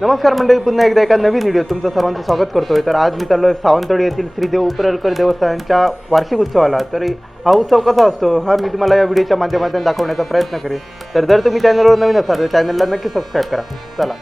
नमस्कार मंडळी पुन्हा एकदा एका नवीन व्हिडिओ तुमचं सर्वांचं स्वागत करतोय. तर आज मी चाललो सावंतवाडी येथील श्रीदेव उपरलकर देवस्थानच्या वार्षिक उत्सवाला. तर हा उत्सव कसा असतो हा मी तुम्हाला या व्हिडिओच्या माध्यमातून दाखवण्याचा प्रयत्न करेन. तर जर तुम्ही चॅनलवर नवीन असाल तर चॅनलला नक्की सबस्क्राईब करा. चला.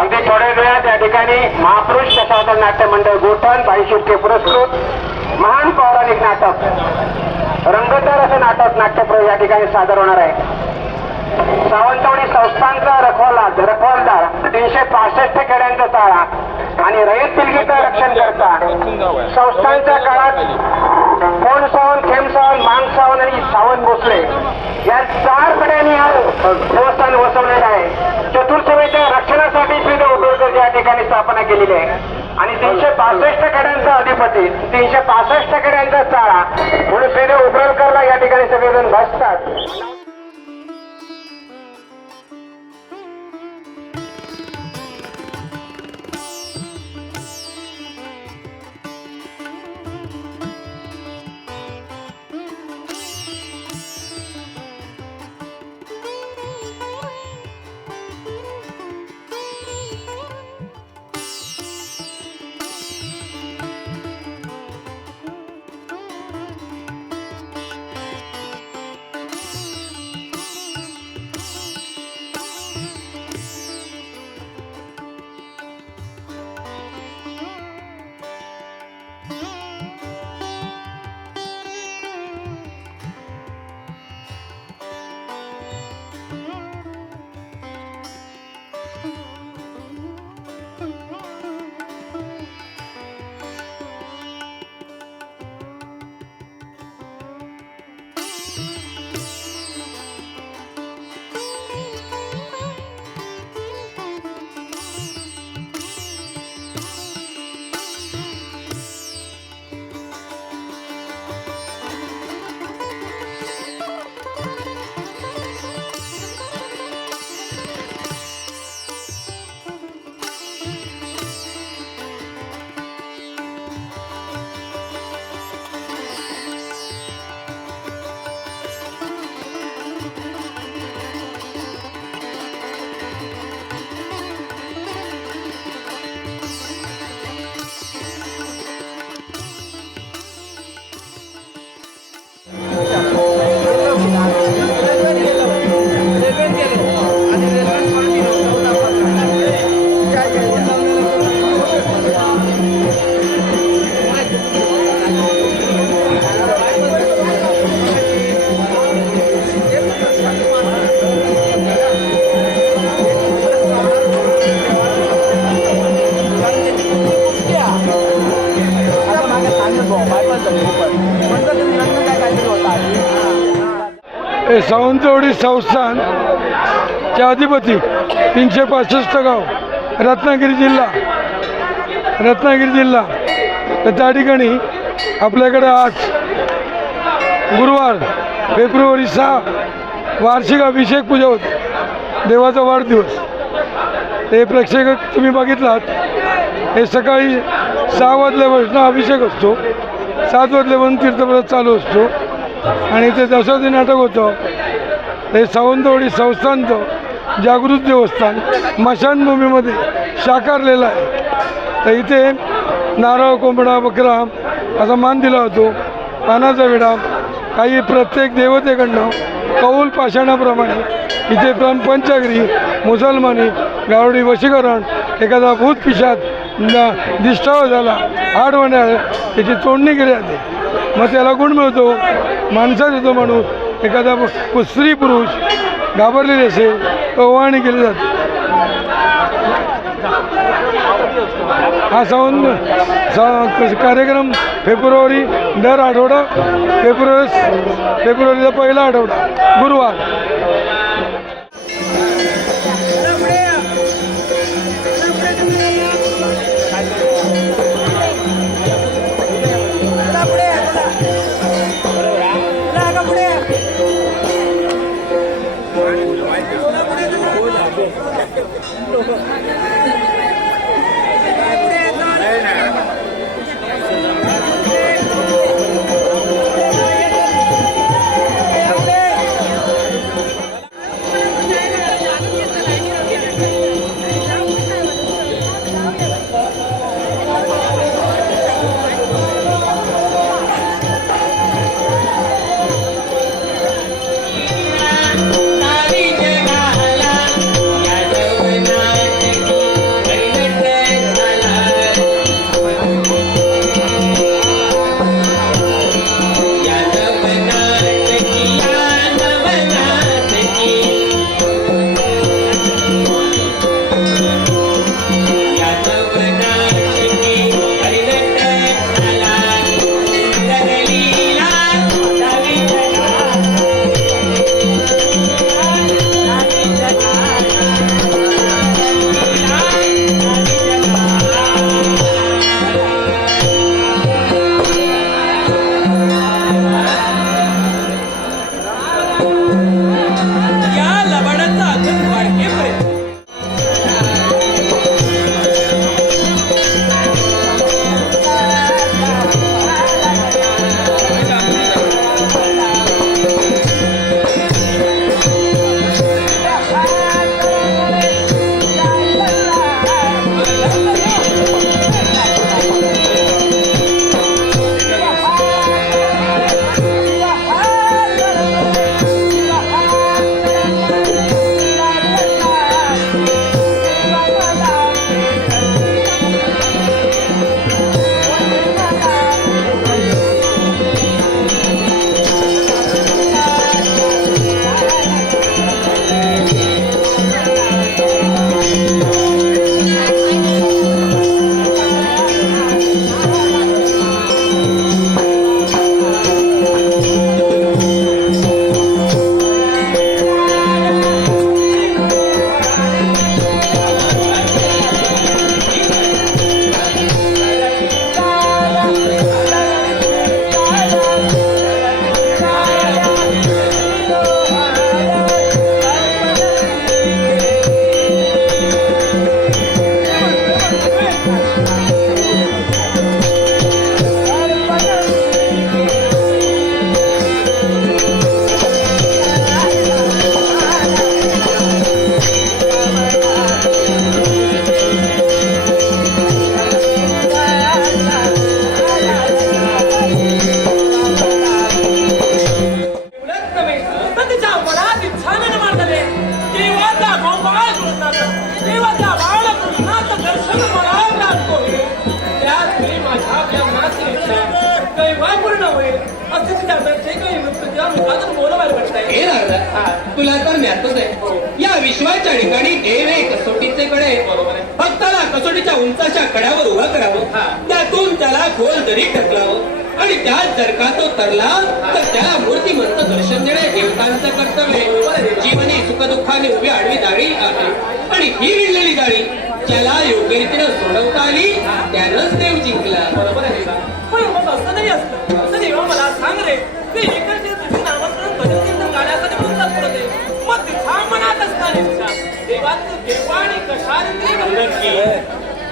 अगदी थोड्या वेळात या ठिकाणी महापुरुष दशावतार नाट्य मंडळ गोठण बाईशिफ्टे पुरस्कृत महान पौराणिक नाटक रंगतर असं नाटक नाट्यप्रयोग या ठिकाणी सादर होणार आहे. सावंतवाडी संस्थांचा रखवाला रखवालदार तीनशे पासष्ट खेड्यांचा ताळा आणि रयत पिलगीचं रक्षण करता. संस्थांच्या काळात कोण सावंत खेम सावंत मांग सावंत आणि सावंत भोसले या चार कड्यांनी हा देवस्थान वसवलेलं आहे. केलेली आहे. आणि तीनशे पासष्ट कड्यांचा अधिपती तीनशे पासष्ट कड्यांचा चाळा म्हणून श्रीदेव उब्रलकरला या ठिकाणी सगळेजण बसतात. हे सावंतवाडी संस्थान चे अधिपती तीनशे पासष्ट गाव रत्नागिरी जिल्हा. रत्नागिरी जिल्हा. तर त्या ठिकाणी आपल्याकडे आज गुरुवार फेब्रुवारी सहा वार्षिक अभिषेक पूजा होती. देवाचा वाढदिवस. हे प्रेक्षक तुम्ही बघितलात. हे सकाळी सहा वाजल्यापासून अभिषेक असतो. सात वाजल्यापासून तीर्थप्रत चालू असतो. आणि ते दशावधी नाटक होतं. हे सावंतवाडी संस्थानचं जागृत देवस्थान स्मशानभूमीमध्ये साकारलेलं आहे. तर इथे नारळ कोंबडा बकरा असा मान दिला जातो. पानाचा विडा काही प्रत्येक देवतेकडनं कौल पाषाणाप्रमाणे. इथे पंचागिरी मुसलमानी गावडी वशीकरण एखादा भूत पिशात न- झाला आडवण्या त्याची तोडणी केली जाते. मग त्याला गुण मिळतो माणसात येतो माणूस. एखादा स्त्री पुरुष घाबरलेली असेल तर केली जाते. हा साऊन सा- कार्यक्रम फेब्रुवारी दर आठवडा फेब्रुवारी फेब्रुवारीचा पहिला आठवडा गुरुवार. तुला तर ज्ञातच आहे. या विश्वाच्या ठिकाणी देव हे कसोटीचे कडे. भक्ताला कसोटीच्या उंचाच्या कड्यावर उभं करावं. त्यातून त्याला खोल दरी ढकलावं. आणि त्यात जर का तो तरला तर त्याला मूर्तिमंत दर्शन देणे देवतांचं कर्तव्य. जीवनी सुखदुःखाने उभी आडवी जाळी आहे. आणि ही विणलेली जाळी ज्याला योग्य रीतीनं सोडवता आली त्यानंच देव जिंकला. बरोबर आहे. पण मग असं नाही असतं. देवा मला सांग रे.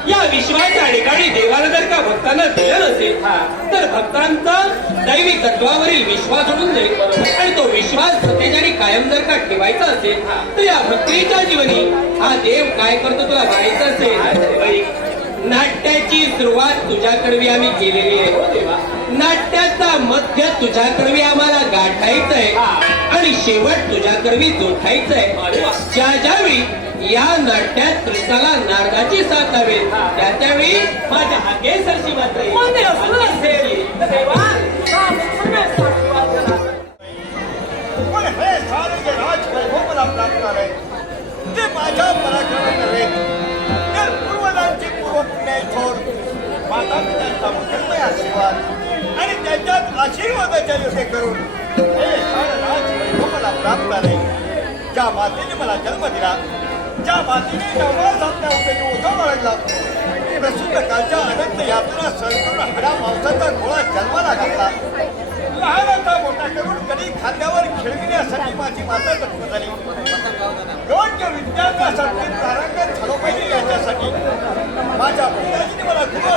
या विश्वाच्या ठिकाणी देवाला जर का भक्तांना दिलं नसेल तर भक्तांचा दैवी तत्वावरील विश्वास सोडून जाईल. आणि तो विश्वास सतेजाने कायम जर का ठेवायचा असेल तर या भक्तीच्या जीवनी हा देव काय करतो तुला माहीत असेल? नाट्याची सुरुवात तुझ्याकडवी आम्ही केलेली आहे हो देवा. नाट्याचा मध्य तुझ्याकडवी आम्हाला गाठायचं आहे आणि शेवट तुझ्याकडवी जोठायचं आहे ज्या ज्यावेळी या नाट्यात कृष्णाला नारदाची साथ हवेल त्या त्यावेळी माझ्या हाके सरशी ते हे माझ्या पराक्रमाने नव्हे तर पूर्वजांची पूर्वपुण्य थोर. माता पित्यांचा मुखमय आशीर्वाद आणि त्यांच्यात आशीर्वादाच्या योग्य करून हे मला प्राप्त झाले ज्या मातेने मला जन्म दिला ज्या मातेने नवरा आपल्या उपयोगी ओझा बाळगला प्रसिद्ध कालच्या अनंत यातना सहन करून हडा मांसाचा गोळा जन्माला घातला. लहानाचा मोठा करून कधी खांद्यावर खेळविण्यासाठी माझी माता जन्म झाली. योग्य विद्यार्थ्यासाठी प्रारंभ झालं पाहिजे याच्यासाठी. माझ्या पिताजीने मला गुरु